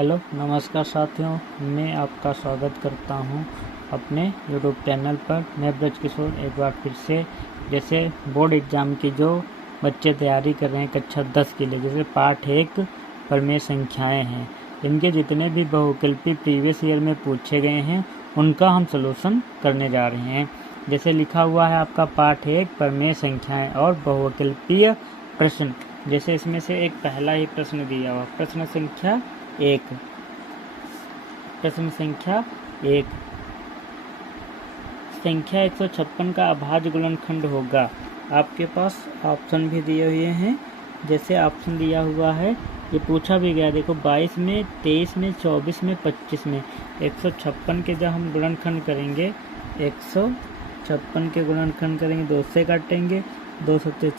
Hello नमस्कार साथियों, मैं आपका स्वागत करता हूं अपने यूट्यूब चैनल पर। मैं ब्रज किशोर एक बार फिर से जैसे बोर्ड एग्ज़ाम की जो बच्चे तैयारी कर रहे हैं कक्षा 10 के लिए, जैसे पाठ 1 प्रमेय संख्याएं हैं, इनके जितने भी बहुविकल्पी प्रीवियस ईयर में पूछे गए हैं उनका हम सलूशन करने जा रहे हैं। जैसे लिखा हुआ है आपका पाठ 1 प्रमेय संख्याएँ और बहुविकल्पीय प्रश्न। जैसे इसमें से एक पहला ही प्रश्न दिया हुआ, प्रश्न संख्या 1। संख्या 156 का अभाज्य गुणनखंड होगा। आपके पास ऑप्शन भी दिए हुए हैं। जैसे ऑप्शन दिया हुआ है, ये पूछा भी गया, देखो 22 में, 23 में, 24 में, 25 में 156 के जब हम गुणनखंड करेंगे, 156 के गुणनखंड करेंगे, 2 से काटेंगे, 2 सत्ते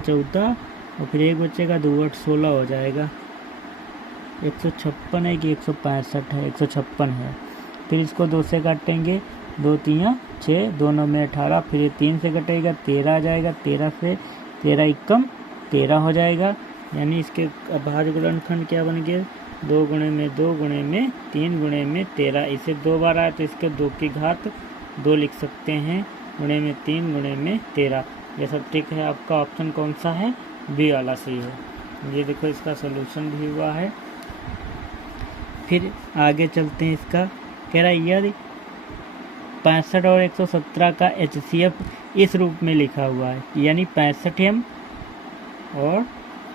14 और फिर एक बचेगा, 2 8 16 हो जाएगा। 156 है कि 165 है? 156 है। फिर इसको 2 से काटेंगे, 2 3 6, 2 9 में 18, फिर ये 3 से कटेगा, 13 आ जाएगा, 13 से 13 एकम 13 हो जाएगा। यानी इसके अभाज्य गुणनखंड क्या बन गया? 2 गुणे में 2 गुणे में 3 गुणे में 13। इसे 2 बार आया तो इसके 2 की घात 2 लिख सकते हैं, गुणे में 3 गुणे में 13। ये सब ठीक है। आपका ऑप्शन कौन सा है? बी वाला सही है। ये देखो इसका सलूशन भी हुआ है। फिर आगे चलते हैं। इसका कह रहा है यदि 65 और 117 का HCF इस रूप में लिखा हुआ है, यानी 65m और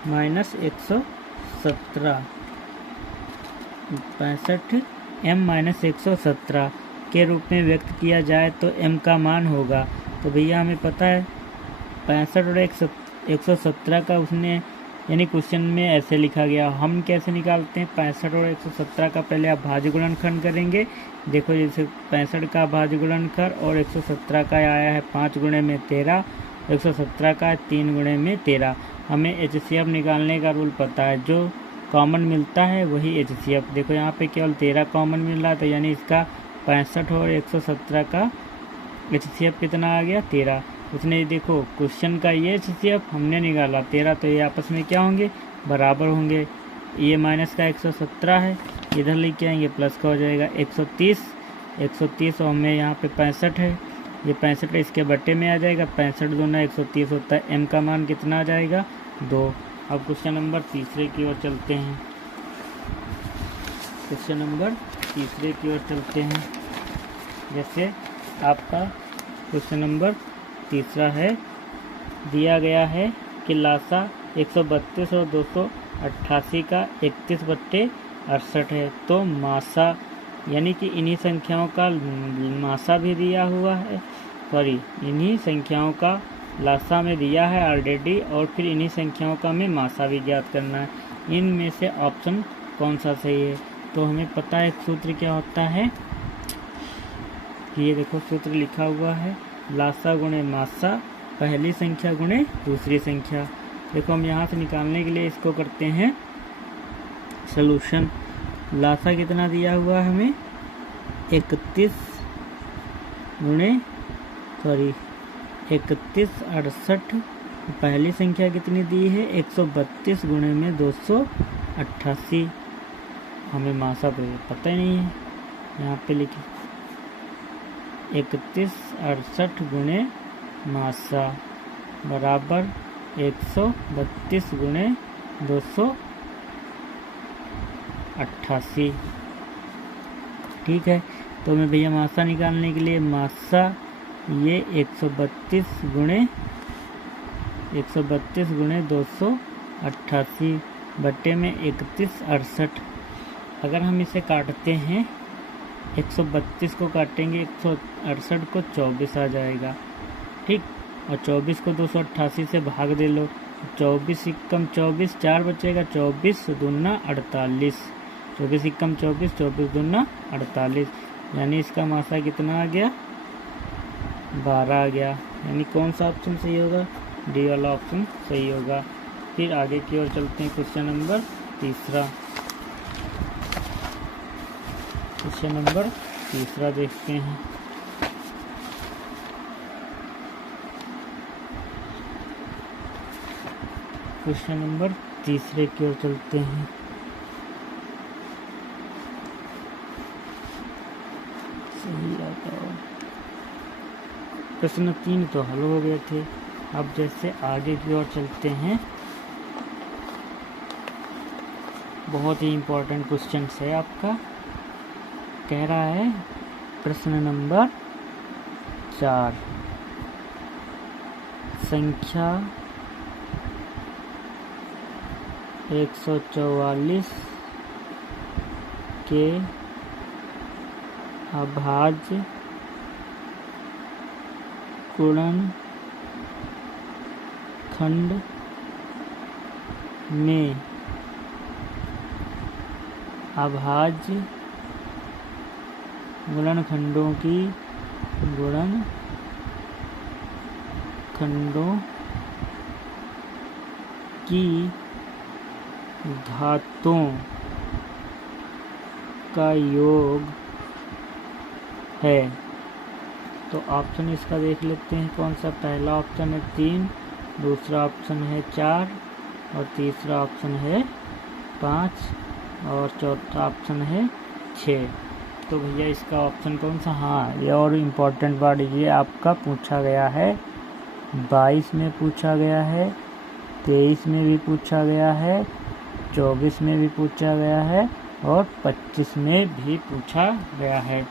माइनस 117, 65m माइनस 117 के रूप में व्यक्त किया जाए तो m का मान होगा। तो भैया हमें पता है 65 और 117 का उसने यानी क्वेश्चन में ऐसे लिखा गया। हम कैसे निकालते हैं? 65 और 117 का पहले आप भाज्य गुणनखंड करेंगे। देखो जैसे 65 का भाज्य गुणनखंड और 117 का आया है 5 गुणे में 13, 117 का 3 गुणे में 13। हमें HCF निकालने का रूल पता है, जो कॉमन मिलता है वही HCF। देखो यहाँ पे केवल 13 कॉमन मिल रहा था, यानी इसका 65 और 117 का HCF कितना आ गया? 13। उसने देखो क्वेश्चन का ये HCF हमने निकाला 13, तो ये आपस में क्या होंगे? बराबर होंगे। ये माइनस का 117 है, इधर लेके आएंगे प्लस का हो जाएगा 130 और हमें यहाँ पे 65 है, ये 65 इसके बट्टे में आ जाएगा, 65 दूना 130 होता है। m का मान कितना आ जाएगा? 2। अब क्वेश्चन नंबर तीसरे की ओर चलते हैं। क्वेश्चन नंबर तीसरे की ओर चलते हैं। जैसे आपका क्वेश्चन नंबर तीसरा है, दिया गया है कि लासा 132 और 288 का 31/68 है, तो मासा यानी कि इन्हीं संख्याओं का मासा भी दिया हुआ है, इन्हीं संख्याओं का लासा में दिया है ऑलरेडी, और फिर इन्हीं संख्याओं का हमें मासा भी ज्ञात करना है। इनमें से ऑप्शन कौन सा सही है? तो हमें पता है सूत्र क्या होता है, ये देखो सूत्र लिखा हुआ है, लासा गुणे मासा पहली संख्या गुणे दूसरी संख्या। देखो हम यहाँ से निकालने के लिए इसको करते हैं सलूशन। लासा कितना दिया हुआ है हमें? 31 68। पहली संख्या कितनी दी है? 132 गुणे में 288। हमें मासा पता ही नहीं है, यहाँ पे लिखे 31 68 गुणे मासा बराबर 132 गुणे 288। ठीक है, तो मैं भैया मासा निकालने के लिए मासा ये 132 गुणे 288 बट्टे में 31 68। अगर हम इसे काटते हैं, 132 को काटेंगे 168 को 24 आ जाएगा, ठीक, और 24 को 288 से भाग दे लो, 24 एकम 24, 4 बचेगा, 24 दूना 48, 24 एकम 24, 24 दूना 48, यानी इसका मासा कितना आ गया? 12 आ गया। यानी कौन सा ऑप्शन सही होगा? डी वाला ऑप्शन सही होगा। फिर आगे की ओर चलते हैं। क्वेश्चन नंबर तीसरा देखते हैं। क्वेश्चन नंबर तीसरे की ओर चलते हैं। प्रश्न 3 तो हल हो गए थे। अब जैसे आगे की ओर चलते हैं, बहुत ही इम्पोर्टेंट क्वेश्चन है आपका। कह रहा है प्रश्न नंबर 4, संख्या 144 के अभाज्य गुणनखंड में अभाज्य गुणनखंडों की घातों का योग है। तो ऑप्शन इसका देख लेते हैं कौन सा। पहला ऑप्शन है 3, दूसरा ऑप्शन है 4 और तीसरा ऑप्शन है 5 और चौथा ऑप्शन है 6। तो भैया इसका ऑप्शन कौन सा। हाँ, ये और इम्पोर्टेंट बात, ये आपका पूछा गया है 22 में पूछा गया है, 23 में भी पूछा गया है, 24 में भी पूछा गया है और 25 में भी पूछा गया है।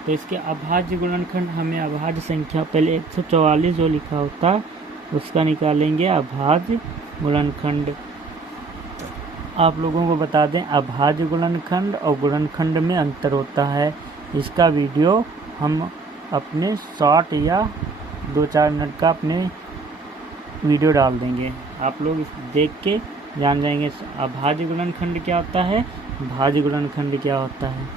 तो इसके अभाज्य गुणनखंड, हमें अभाज्य संख्या पहले 144 जो लिखा होता उसका निकालेंगे अभाज्य गुणनखंड। आप लोगों को बता दें, अभाज्य गुणनखंड और गुणनखंड में अंतर होता है। इसका वीडियो हम अपने शॉर्ट या 2-4 मिनट का अपने वीडियो डाल देंगे, आप लोग देख के जान जाएंगे अभाज्य गुणनखंड क्या होता है, भाज्य गुणनखंड क्या होता है।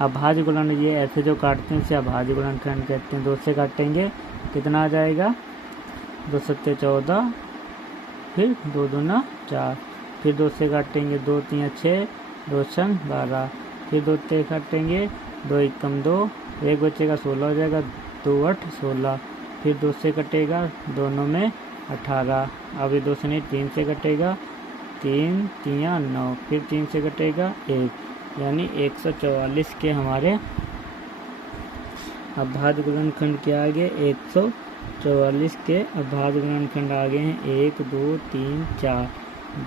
अभाज्य गुणन ये ऐसे जो काटते हैं इसे अभाज्य गुणनखंड कहते हैं। 2 से काटेंगे कितना आ जाएगा, 2 सत्ते 14, फिर 2 दूना 4, फिर 2 से काटेंगे 2 3 6, 2 छंग 12, फिर 2 से काटेंगे 2 एकम 2, 1 बचेगा 16 हो जाएगा, 2 8 16, फिर 2 से कटेगा दोनों में 18, अभी 2 से नहीं 3 से कटेगा, 3 3 9, फिर 3 से कटेगा 1, यानी 144 के हमारे अभाज्य गुणनखंड के आगे 144 के अभाज्य गुणनखंड आगे हैं 1 2 3 4,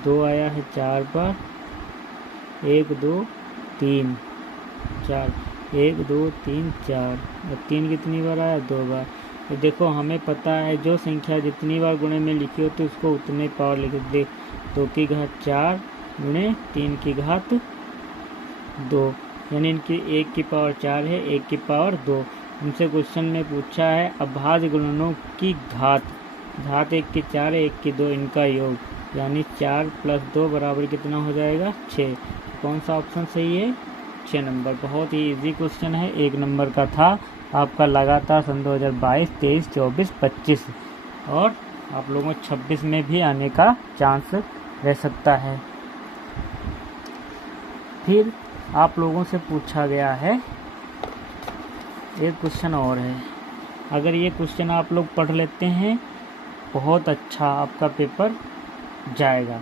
2 आया है 4 बार, 1 2 3 4, 1 2 3 4 और 3 कितनी बार आया, 2 बार। तो देखो हमें पता है जो संख्या जितनी बार गुणे में लिखी होती है उसको उतने पावर लिखे। देख 2 की घात 4 गुणे 3 की घात 2, यानी इनकी 1 की पावर 4 है, 1 की पावर 2। हमसे क्वेश्चन में पूछा है अभाज्य गुणनों की घात 1 की 4 है, 1 की 2, इनका योग, यानी 4 + 2 बराबर कितना हो जाएगा 6। कौन सा ऑप्शन सही है, 6 नंबर। बहुत ही इजी क्वेश्चन है, 1 नंबर का था आपका लगातार सन 2022, 23, 24, 25 और आप लोगों को 26 में भी आने का चांस रह सकता है। फिर आप लोगों से पूछा गया है एक क्वेश्चन और है, अगर ये क्वेश्चन आप लोग पढ़ लेते हैं बहुत अच्छा आपका पेपर जाएगा।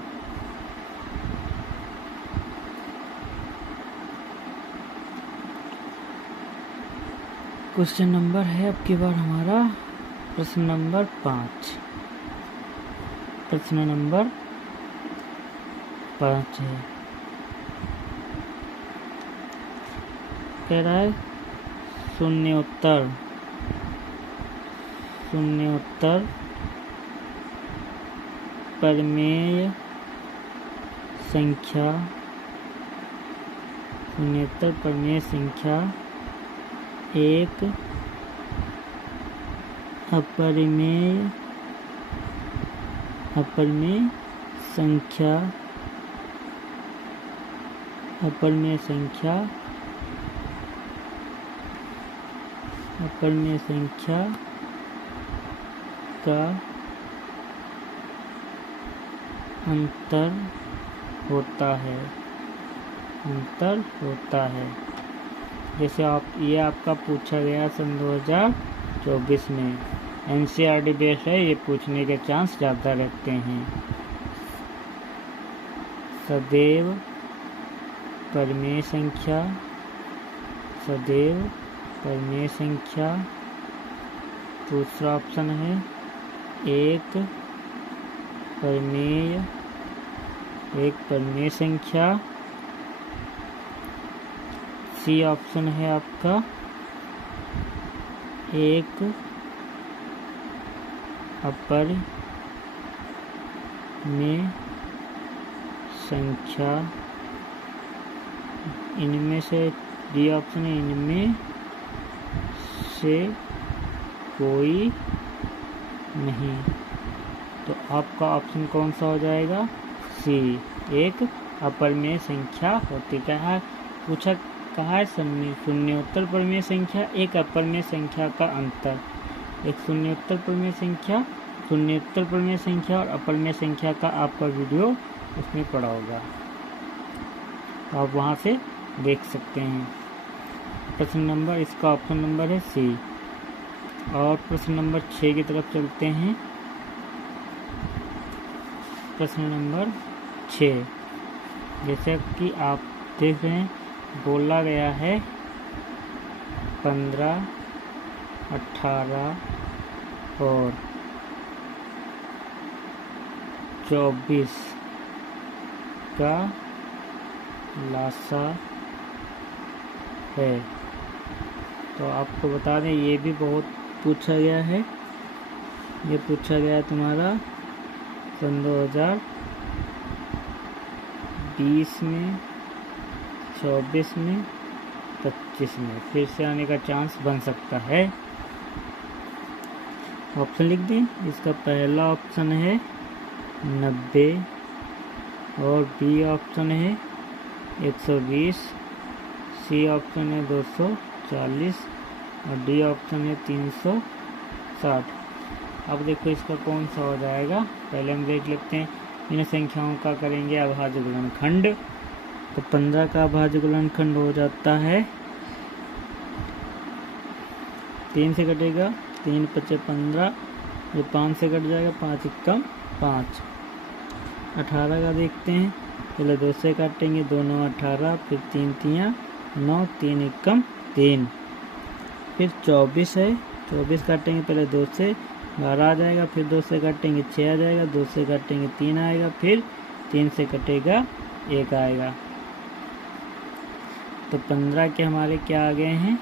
क्वेश्चन नंबर है अब की बार हमारा प्रश्न नंबर 5। प्रश्न नंबर 5 है, कह रहा है शून्योत्तर परिमेय संख्या एक अपरिमेय संख्या का अंतर होता है। जैसे ये आपका पूछा गया सन 2024 में, NCERT बेस्ड है, ये पूछने के चांस ज़्यादा रहते हैं। सदैव परिमेय संख्या सदैव परिमेय संख्या। दूसरा ऑप्शन है एक परिमेय संख्या। सी ऑप्शन है आपका एक अपरिमेय संख्या। इनमें से डी ऑप्शन है इनमें से कोई नहीं। तो आपका ऑप्शन कौन सा हो जाएगा? सी, एक अपरिमेय संख्या होती। पूछा कहा है शून्योत्तर परिमेय संख्या, एक अपरिमेय संख्या का अंतर। एक शून्योत्तर परिमेय संख्या और अपरिमेय संख्या का आपका वीडियो उसमें पड़ा होगा, आप वहाँ से देख सकते हैं। प्रश्न नंबर, इसका ऑप्शन नंबर है सी। और प्रश्न नंबर 6 की तरफ चलते हैं। प्रश्न नंबर 6, जैसे कि आप देख रहे हैं, बोला गया है 15, 18 और 24 का लासा है। तो आपको बता दें, ये भी बहुत पूछा गया है। ये पूछा गया तुम्हारा सन 2020 में, 24 में, 25 में फिर से आने का चांस बन सकता है। ऑप्शन लिख दें। इसका पहला ऑप्शन है 90 और बी ऑप्शन है 120, सी ऑप्शन है 240 और डी ऑप्शन है 360। अब देखो इसका कौन सा हो जाएगा। पहले हम देख लेते हैं, इन संख्याओं का करेंगे अभाज्य गुणनखंड। तो 15 का अभाज्य गुणनखंड हो जाता है 3 से कटेगा, 3 × 5 = 15, ये 5 से कट जाएगा, 5 × 1 = 5। 18 का देखते हैं, पहले 2 से काटेंगे, 2 × 9 = 18, फिर 3 × 3 = 9, 3 × 1 = 3। फिर 24 है, 24 काटेंगे, पहले 2 से 12 आ जाएगा, फिर 2 से काटेंगे 6 आ जाएगा, 2 से काटेंगे 3 आएगा, फिर 3 से कटेगा 1 आएगा। तो 15 के हमारे क्या आ गए हैं?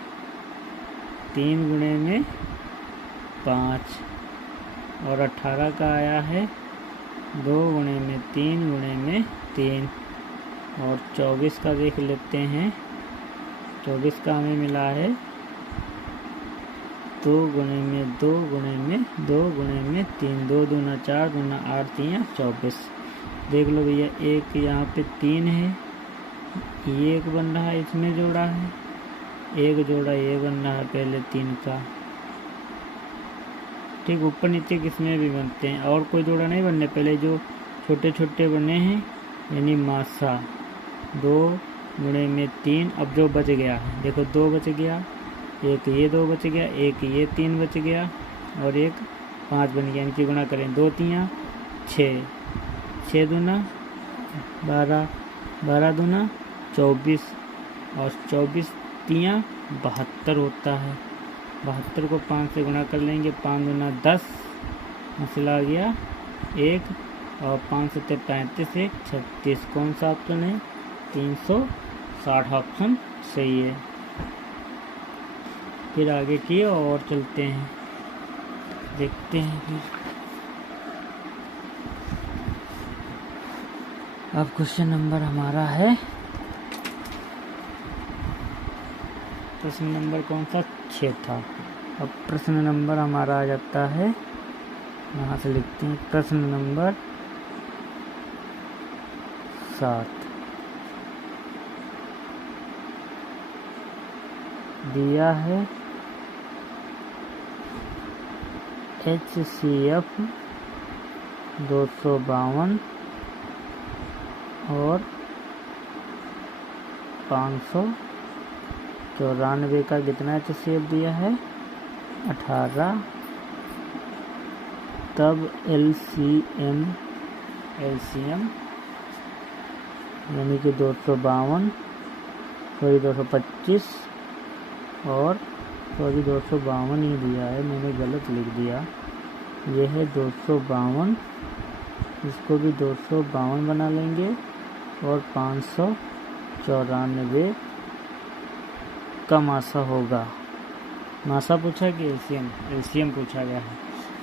3 × 5 और 18 का आया है 2 × 3 × 3 और 24 का देख लेते हैं। 24 का हमें मिला है 2 × 2 × 2 × 3, 2 × 2 = 4, 2 × 8 = 3 = 24। देख लो भैया, एक यहाँ पे 3 है, ये एक बन रहा है, इसमें जोड़ा है, एक जोड़ा ये बन रहा है पहले 3 का। ठीक, ऊपर नीचे किसमें भी बनते हैं और कोई जोड़ा नहीं बनने, पहले जो छोटे छोटे बने हैं यानी मासा 2 × 3। अब जो बच गया है देखो, 2 बच गया, एक ये 2 बच गया, एक ये 3 बच गया और एक 5 बन गया। इनकी गुणा करें, 2 × 3 = 6, 6 × 2 = 12, 12 × 2 = 24 और 24 × 3 = 72 होता है। 72 को 5 से गुणा कर लेंगे, 5 × 2 = 10, मसला आ गया 1 और 5 × 7 = 35, 1 = 36। कौन सा ऑप्शन है? 360 ऑप्शन सही है। फिर आगे की और चलते हैं, देखते हैं। फिर अब क्वेश्चन नंबर हमारा है, प्रश्न नंबर कौन सा? 6 था। अब प्रश्न नंबर हमारा आ जाता है, यहाँ से लिखते हैं, प्रश्न नंबर 7। दिया है HCF 252 और 594 का कितना HCF दिया है? 18। तब LCM यानी कि 225 और सॉरी 252 ही दिया है, मैंने गलत लिख दिया। ये है 252, इसको भी 252 बना लेंगे और 594 का मासा होगा। मासा पूछा कि एलसीएम? एलसीएम पूछा गया है।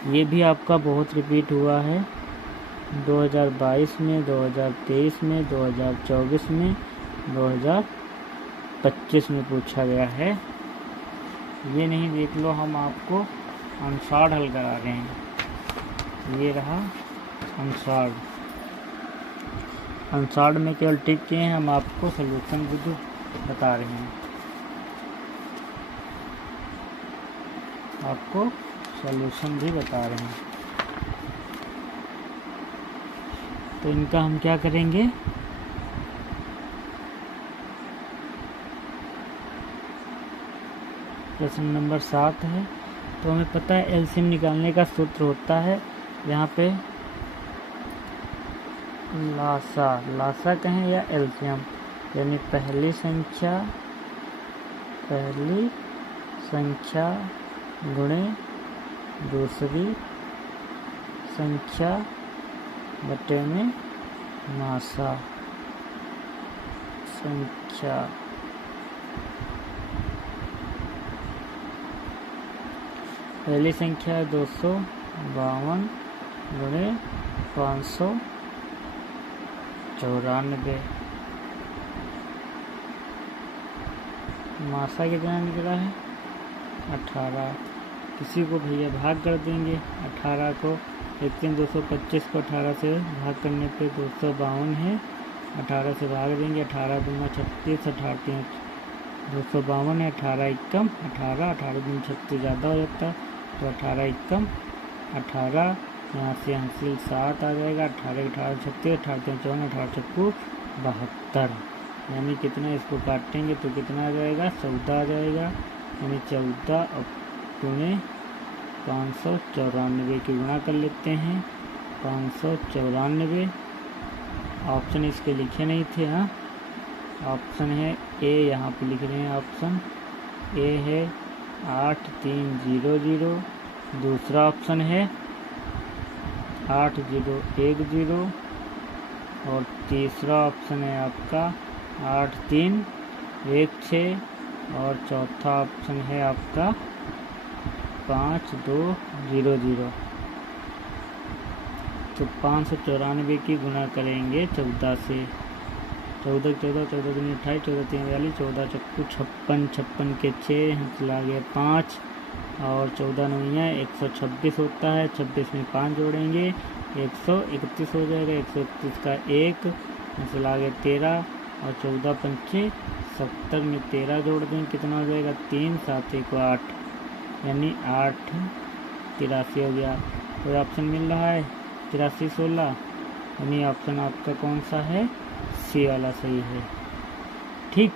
ये भी आपका बहुत रिपीट हुआ है 2022 में, 2023 में, 2024 में, 2025 में पूछा गया है। ये नहीं देख लो, हम आपको अनसार्ड हल करा रहे हैं। ये रहा अनसार्ड। अनसार्ड में केवल टिक किए हैं, हम आपको सलूशन भी बता रहे हैं, आपको सॉल्यूशन भी बता रहे हैं। तो इनका हम क्या करेंगे, प्रश्न नंबर 7 है। तो हमें पता है एलसीएम निकालने का सूत्र होता है, यहाँ पे लासा कहें या एलसीएम, यानी पहली संख्या गुणे दूसरी संख्या बटे में मासा। संख्या पहली संख्या 252 गुणे 594। मासा कितना निकला है 18। किसी को भैया भाग कर देंगे 18 को, देखते हैं 225 को 18 से भाग करने पे 252 है, 18 से भाग देंगे, 18 दूना 36, 18 252 है, 18 एकम 18, 18 दूना 36 ज़्यादा हो जाता है, तो 18 एकम 18, यहाँ से हासिल 7 आ जाएगा, 18 18 36, 18 54, 18 चक्कू 72, यानी कितना इसको काटेंगे तो कितना आ जाएगा 14 आ जाएगा, यानी 14 गुणे 594 की गुणा कर लेते हैं। 594 ऑप्शन इसके लिखे नहीं थे, हाँ ऑप्शन है ए, यहाँ पे लिख रहे हैं ऑप्शन ए है 8300, दूसरा ऑप्शन है 8010 और तीसरा ऑप्शन है आपका 8316 और चौथा ऑप्शन है आपका 5200। तो 594 की गुणा करेंगे 14 से, 14 14 14 दूनी 28, 14 3 42, 14 चक्कू 56, 56 के 6 चला गया 5 और 14 नौया 126 होता है, 26 में 5 जोड़ेंगे 131 हो जाएगा, 131 का 1 चला गया 13 और 14 पंचे 70 में 13 जोड़ देंगे, कितना हो जाएगा 3 7 1 8, यानी 8 83 हो गया। कोई ऑप्शन मिल रहा है 83 16, यानी ऑप्शन आपका कौन सा है, सी वाला सही है। ठीक,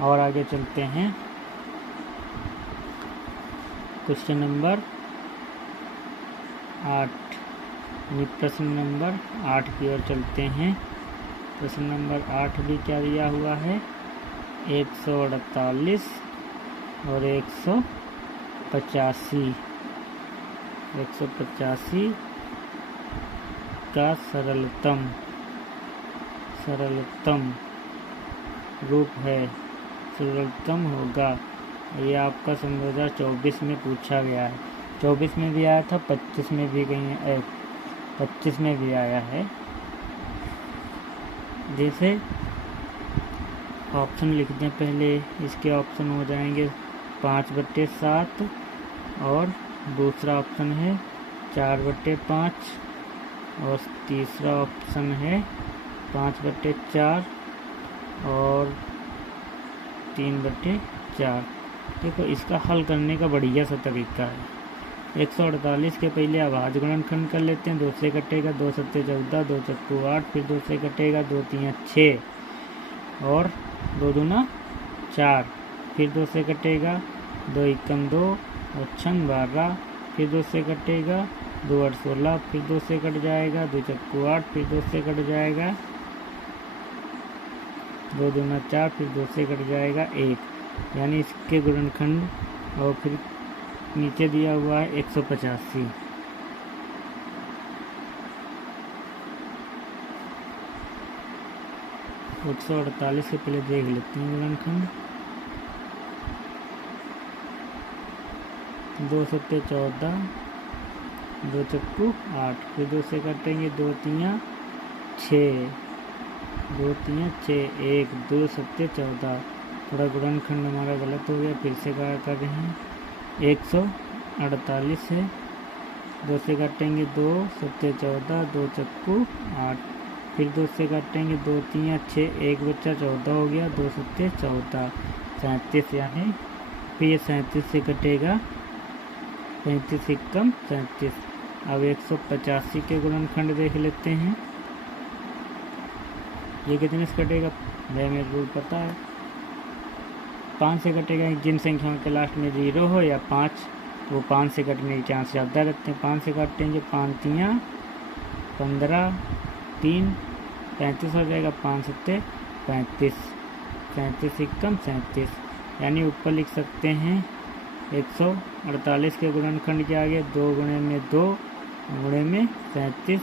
और आगे चलते हैं क्वेश्चन नंबर 8, प्रश्न नंबर 8 की ओर चलते हैं। प्रश्न नंबर 8 भी क्या दिया हुआ है 148 और 185 का सरलतम रूप है, सरलतम होगा। ये आपका सन 2024 में पूछा गया है, 24 में भी आया था, 25 में भी कहीं 25 में भी आया है। जैसे ऑप्शन लिखते हैं, पहले इसके ऑप्शन हो जाएंगे 5/7 और दूसरा ऑप्शन है 4/5 और तीसरा ऑप्शन है 5/4 और 3/4। देखो इसका हल करने का बढ़िया सा तरीका है। 148 के पहले आवाज गुणनखंड कर लेते हैं, 2 से कटेगा 2 7 14, 2 चक्कू 8, फिर 2 से कटेगा 2 3 6 और 2 दूना 4, फिर 2 से कटेगा 2 एकम 2 और 6 12, फिर 2 से कटेगा 2 8 16, फिर 2 से कट जाएगा 2 चक्कू 8, फिर 2 से कट जाएगा 2 दूना 4, फिर 2 से कट जाएगा 1, यानी इसके गुणनखंड, और फिर नीचे दिया हुआ है 185। तो 148 से पहले देख लेते हैं गुणनखंड। 2 सत्ते 14, 2 चक्कू 8, फिर 2 से काटेंगे, 2 तियाँ 6, 2 तियाँ 6, 1 2 सत्ते 14। थोड़ा गुणनखंड हमारा गलत हो गया, फिर से कर रहे हैं। 148 है, 2 से काटेंगे, 2 सत्ते 14, 2 चक्कू 8, फिर 2 से काटेंगे, 2 तियाँ 6, 1 बच्चा 14 हो गया, 2 सत्ते 14, 37। यानी फिर ये 37 से कटेगा, 35 एकम 37। अब 185 के गुणनखंड देख लेते हैं। ये कितने से कटेगा, भैया मेरे रूल पता है, 5 से कटेगा। जिन संख्याओं के लास्ट में 0 हो या 5, वो 5 से कटने के चांस ज़्यादा रहते हैं। 5 से काटेंगे, 5 तियाँ 15, 3 35 हो जाएगा, 5 सत्ते 35, 37 एकम 37। यानी ऊपर लिख सकते हैं 148 के गुणनखंड के आगे 2 गुणे में 2 गुणे में 37,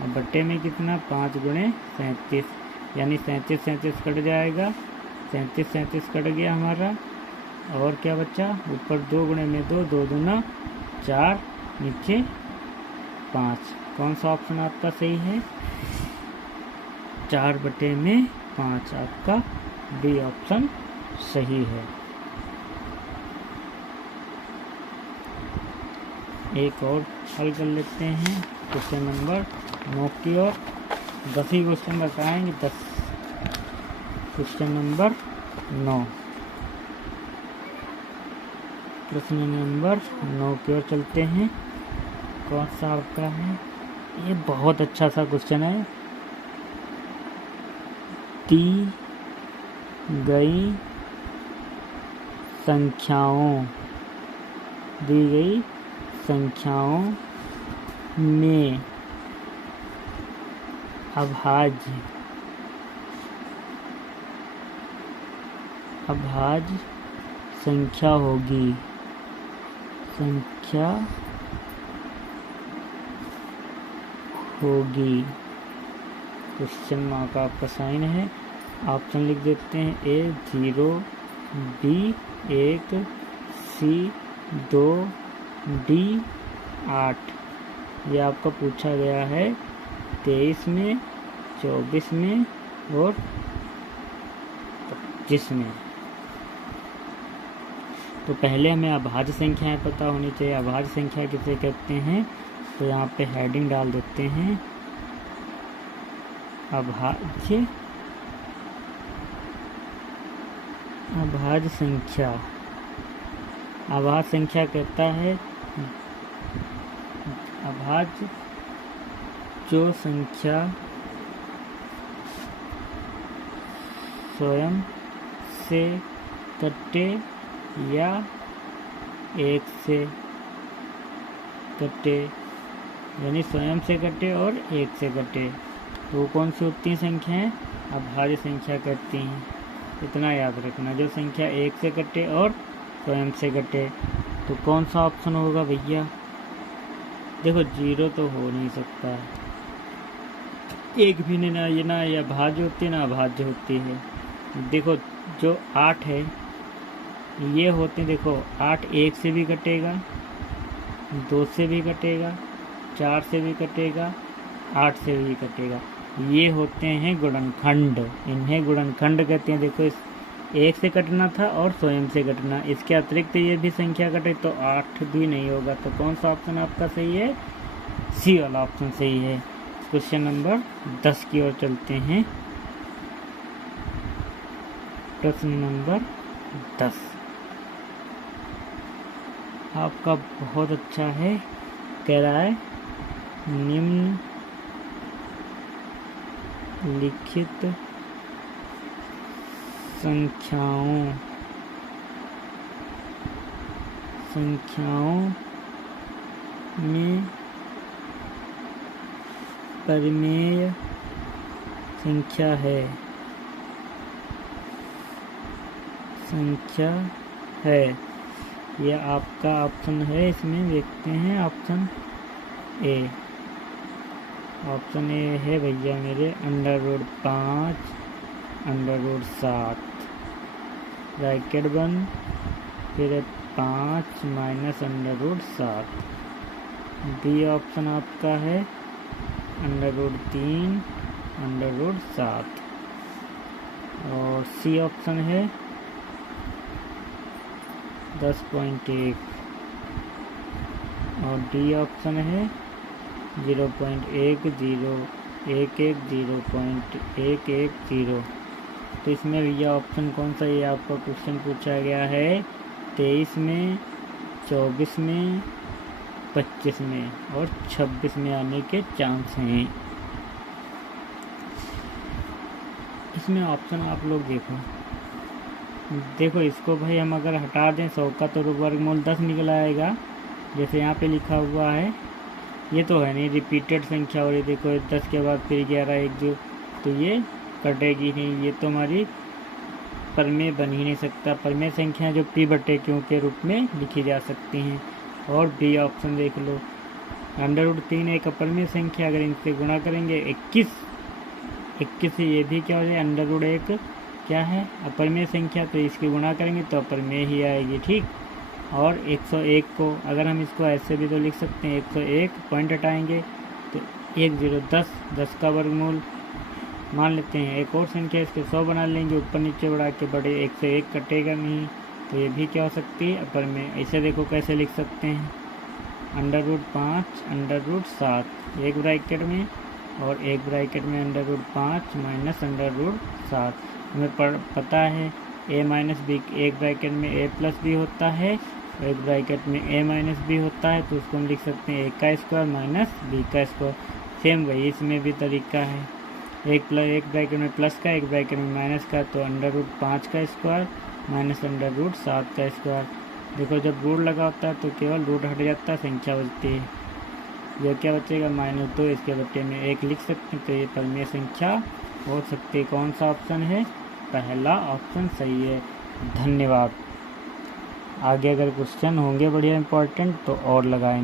और बट्टे में कितना, 5 गुणे 37, यानी 37 37 कट जाएगा, 37 37 कट गया हमारा। और क्या बचा, ऊपर 2 गुणे में 2, 2 दूना 4, नीचे 5। कौन सा ऑप्शन आपका सही है, 4 बटे में 5, आपका बी ऑप्शन सही है। एक और हल कर लेते हैं, क्वेश्चन नंबर 9 की ओर। 10 ही क्वेश्चन बताएंगे, 10। क्वेश्चन नंबर 9, प्रश्न नंबर 9 की ओर चलते हैं। कौन सा आपका है, ये बहुत अच्छा सा क्वेश्चन है। दी गई संख्याओं में अभाज्य संख्या होगी, क्वेश्चन मार्क का आपका साइन है। ऑप्शन लिख देते हैं, ए 0, बी 1, सी 2, डी 8। ये आपका पूछा गया है 23 में, 24 में और 25 में। तो पहले हमें अभाज्य संख्याएं पता होनी चाहिए। अभाज्य संख्या किसे कहते हैं, तो यहाँ पे हेडिंग डाल देते हैं, अभाज्य संख्या। अभाज्य संख्या कहता है अभाज्य जो संख्या स्वयं से कटे या 1 से कटे, यानी स्वयं से कटे और 1 से कटे, तो वो कौन सी होती हैं संख्याएं, अभाज्य संख्या कहती हैं। इतना याद रखना, जो संख्या 1 से कटे और स्वयं से कटे। तो कौन सा ऑप्शन होगा भैया, देखो 0 तो हो नहीं सकता, 1 भी नहीं, ना ये ना ये अभाज्य होती है ना अभाज्य होती है। देखो जो 8 है ये होते हैं, देखो 8 1 से भी कटेगा, 2 से भी कटेगा, 4 से भी कटेगा, 8 से भी कटेगा। ये होते हैं गुणनखंड, इन्हें गुणनखंड कहते हैं। देखो इस 1 से कटना था और स्वयं से कटना, इसके अतिरिक्त ये भी संख्या कटे तो 8 भी नहीं होगा। तो कौन सा ऑप्शन आपका सही है, सी वाला ऑप्शन सही है। क्वेश्चन नंबर 10 की ओर चलते हैं। प्रश्न नंबर 10 आपका बहुत अच्छा है, कह रहा है निम्न लिखित संख्याओं में परिमेय संख्या है। ये आपका ऑप्शन है, इसमें देखते हैं ऑप्शन ए। ऑप्शन ए है भैया मेरे √5 √7 ब्रैकेट बंद, फिर 5 माइनस √7। बी ऑप्शन आपका है √3 √7 और सी ऑप्शन है 10.1 और डी ऑप्शन है 0.101110। तो इसमें भैया ऑप्शन कौन सा, ये आपका क्वेश्चन पूछा गया है 23 में, 24 में, 25 में और 26 में आने के चांस हैं। इसमें ऑप्शन आप लोग देखो इसको भाई हम अगर हटा दें 100 का तो वर्गमूल 10 निकल आएगा, जैसे यहाँ पे लिखा हुआ है। ये तो है नहीं रिपीटेड संख्या, और ये देखो 10 के बाद फिर 11 1 जो, तो ये कटेगी नहीं। ये तो हमारी परमेय बन ही नहीं सकता। परमेय संख्या जो p/q के रूप में लिखी जा सकती हैं। और बी ऑप्शन देख लो, √3 एक अपरमेय संख्या, अगर इनसे गुणा करेंगे 21 ये भी क्या हो जाए, √1 क्या है अपरमेय संख्या, तो इसकी गुणा करेंगे तो अपरमेय ही आएगी, ठीक। और 101 को अगर हम इसको ऐसे भी तो लिख सकते हैं, 101 पॉइंट हटाएंगे तो 1 0 10 का वर्गमूल मान लेते हैं। एक और संख्या इसके 100 बना लेंगे, ऊपर नीचे बढ़ा के बड़े 101 कटेगा नहीं, तो ये भी क्या हो सकती है अपरमेय। ऐसे देखो कैसे लिख सकते हैं, √5 √7 एक ब्रैकेट में और एक ब्रैकेट में √5 माइनस √7। हमें पता है a माइनस बी, एक ब्रैकेट में a प्लस बी होता है और एक ब्रैकेट में a माइनस बी होता है, तो उसको हम लिख सकते हैं a का स्क्वायर माइनस b का स्क्वायर। सेम वही इसमें भी तरीका है, एक ब्रैकेट में प्लस का, एक ब्रैकेट में माइनस का, तो √5 का स्क्वायर माइनस √7 का स्क्वायर। देखो जब रूट लगा होता है तो केवल रूट हट जाता है, संख्या बचती है। यह क्या बचेगा -2, इसके बट्टे में 1 लिख सकते हैं, तो ये परमेय संख्या हो सकती है। कौन सा ऑप्शन है, पहला ऑप्शन सही है। धन्यवाद। आगे अगर क्वेश्चन होंगे बढ़िया इंपॉर्टेंट तो और लगाएंगे।